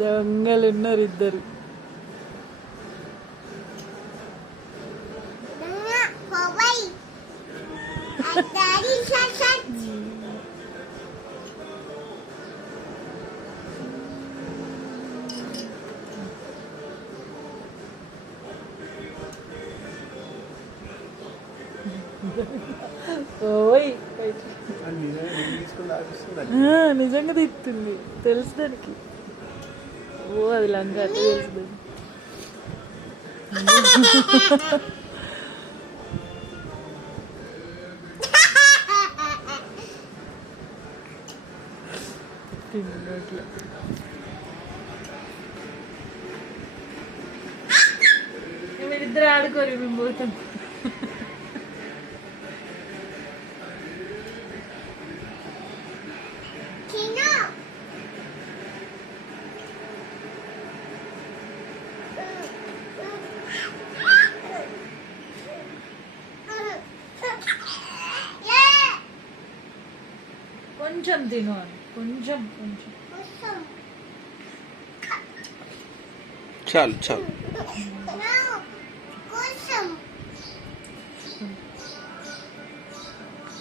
దొంగలు ఉన్నారు ఇద్దరు. ఓయ్ నిజంగా తిత్తుంది తెలుసు దానికి. ఓ అది లంగా అంటే తెలుసు. మీరిద్దరు ఆడుకోరు, మేము పోతాం. కొంచెం తిను, కొంచెం కొంచెం చాలు చాలు.